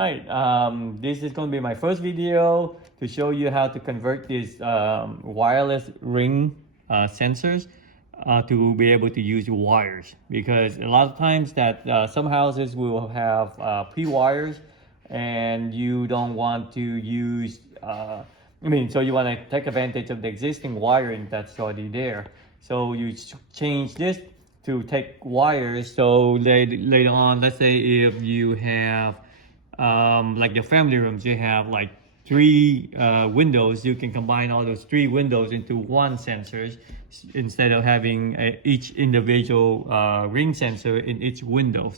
Hi, this is going to be my first video to show you how to convert these wireless ring sensors to be able to use wires, because a lot of times that some houses will have pre-wires and you don't want to use, so you want to take advantage of the existing wiring that's already there. So you change this to take wires, so later on, let's say if you have like your family rooms, you have like three windows, you can combine all those three windows into one sensors instead of having each individual ring sensor in each window.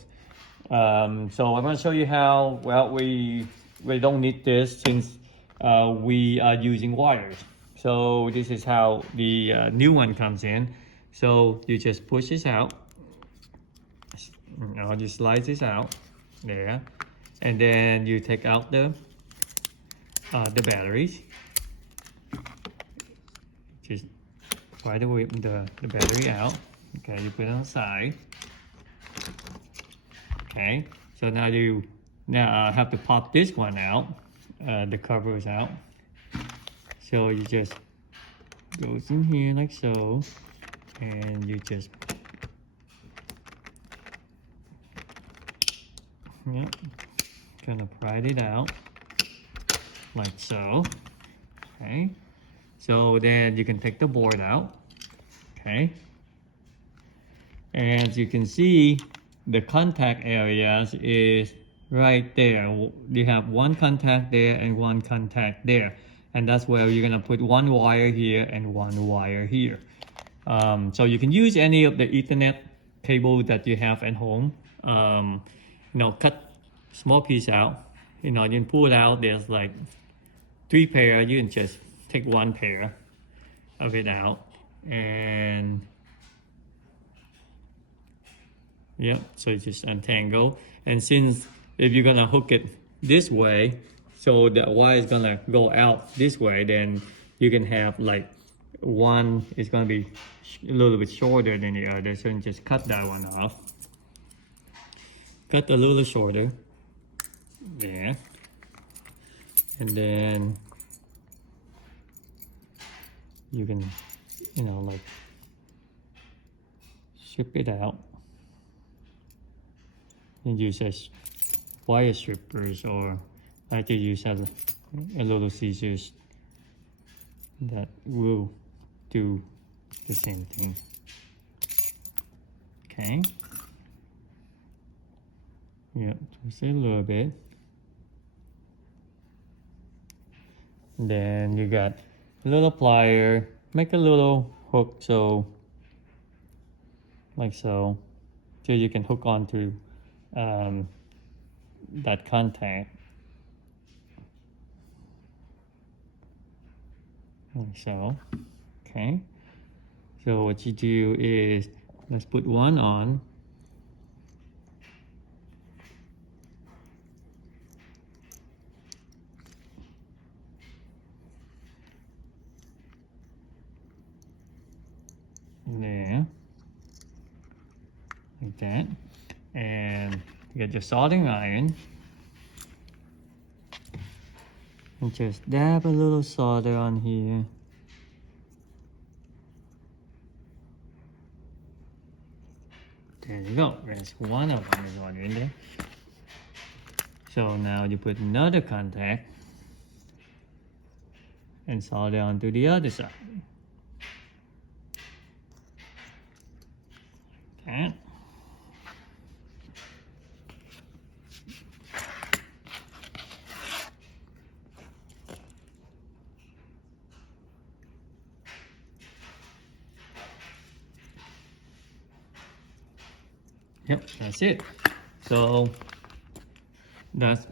So I'm going to show you how. Well, we don't need this since we are using wires. So this is how the new one comes in. So you just push this out. I'll just slide this out there, and then you take out the batteries. Just pry the battery out. Okay, you put it on the side. Okay, so now you have to pop this one out. The cover is out. So you just goes in here like so, and you just kind of pry it out like so. Okay, so then you can take the board out. Okay, as you can see, the contact areas is right there. You have one contact there and one contact there, and that's where you're gonna put one wire here and one wire here. So you can use any of the Ethernet cable that you have at home. Cut small piece out. You can pull it out. There's like 3 pair. You can just take 1 pair of it out, and so you just untangle. And since if you're gonna hook it this way, so the wire is gonna go out this way, then you can have like one is gonna be a little bit shorter than the other, so you just cut that one off. Cut a little shorter there, and then you can like strip it out and use as wire strippers, or I like to use a little scissors that will do the same thing. Okay, twist it a little bit. And then you got a little plier, make a little hook, so like so you can hook onto that contact like so. Okay, so what you do is, let's put one on. There, like that, and you get your soldering iron, and just dab a little solder on here. There you go. There's one of them is already in there. So now you put another contact and solder onto the other side. Okay. That's it. So that's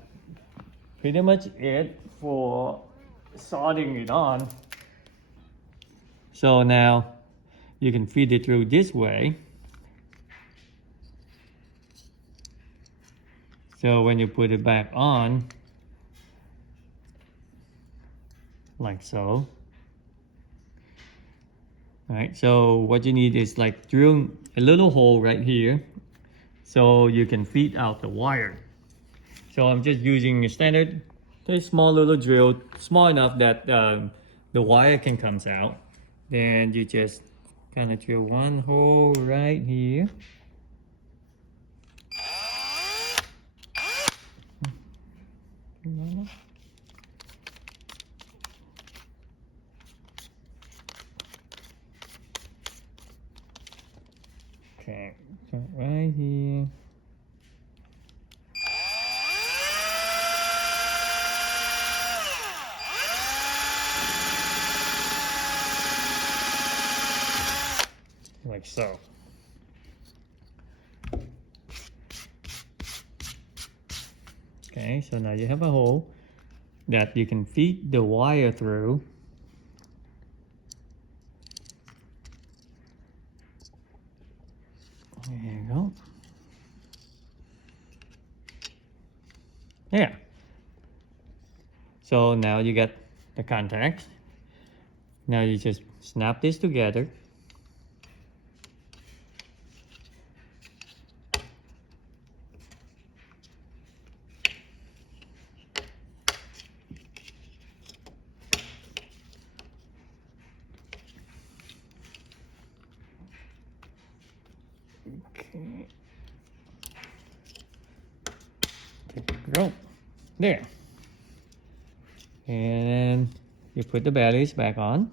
pretty much it for soldering it on. So now you can feed it through this way. So when you put it back on, like so. Alright, so what you need is like drill a little hole right here so you can feed out the wire. So So I'm just using a standard, a small little drill, small enough that the wire can comes out. Then you just kind of drill one hole right here. Okay, so right here. Like so. Okay, so now you have a hole that you can feed the wire through. There you go. Yeah. So now you got the contacts. Now you just snap this together. Okay. There you go. There. And you put the batteries back on.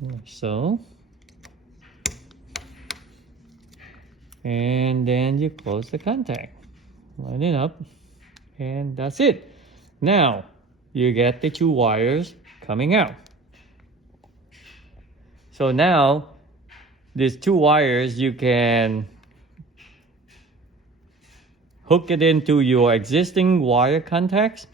Like so. And then you close the contact. Line it up. And that's it. Now you get the two wires coming out. So now these two wires, you can hook it into your existing wire contacts,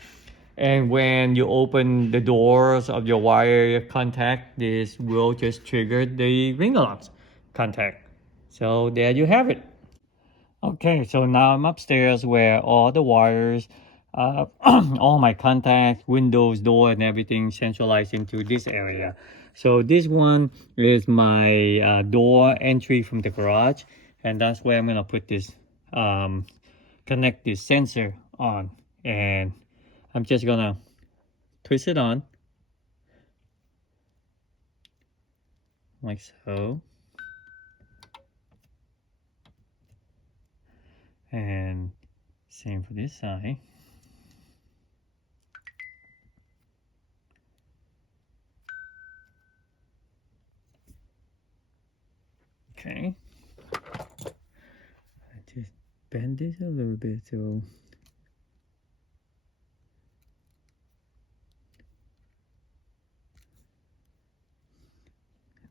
and when you open the doors of your wire contact, this will just trigger the ring alarms contact. So there you have it. Okay, so now I'm upstairs where all the wires, all my contacts, windows, door, and everything centralized into this area. So this one is my door entry from the garage, and that's where I'm gonna put this, connect this sensor on. And I'm just gonna twist it on, like so. And same for this side. Okay. I just bend this a little bit so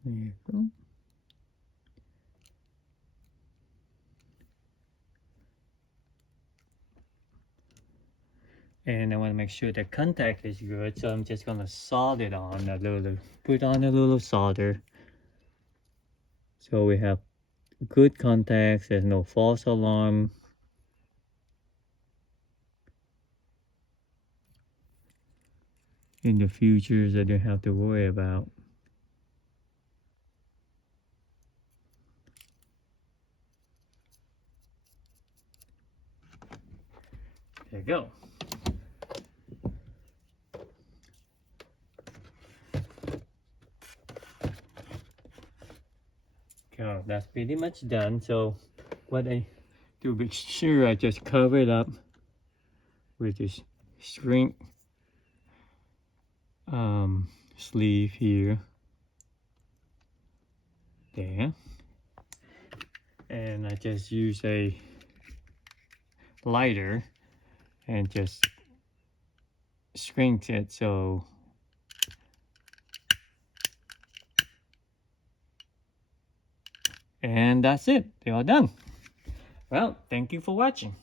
there you go. And I want to make sure the contact is good, so I'm just gonna solder it on a little, put on a little solder, so we have good contacts. There's no false alarm. In the future that you have to worry about. There you go. Okay, that's pretty much done. So what I do, make sure I just cover it up with this shrink sleeve here. There. And I just use a lighter and just shrink it so and that's it. They are done. Well, thank you for watching.